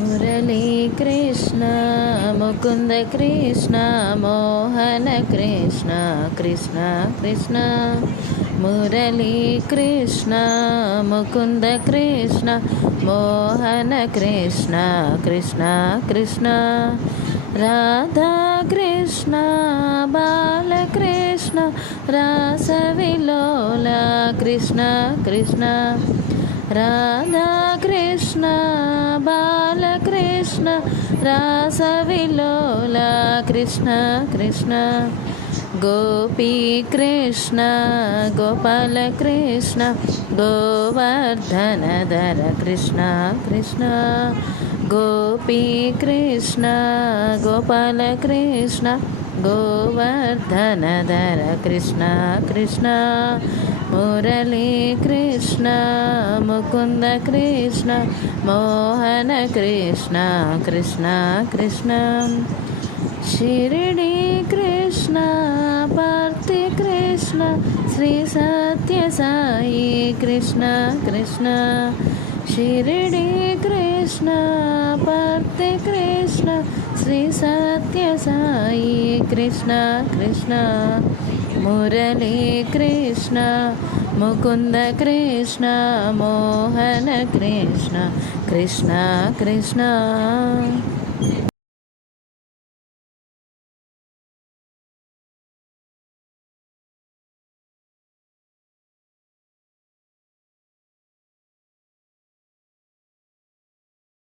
Murali Krishna Mukunda Krishna Mohana Krishna Krishna Krishna Murali Krishna Mukunda Krishna Mohana Krishna Krishna Krishna Radha Krishna Balakrishna రాసవిలోల Krishna Krishna Radha Krishna Balakrishna రాసవిలోల Krishna Krishna Gopi Krishna Gopala Krishna గోవర్ధనధర Krishna Krishna Gopi Krishna Gopala Krishna గోవర్ధనధర Krishna Krishna Murali Krishna Mukunda Krishna Mohana Krishna Krishna Krishna Shirdi Krishna Parthi Krishna Shri Satya Sai Krishna Krishna Shirdi Krishna Parthi Krishna Shri Satya Sai Krishna Krishna Murali Krishna Mukunda Krishna Mohana Krishna Krishna Krishna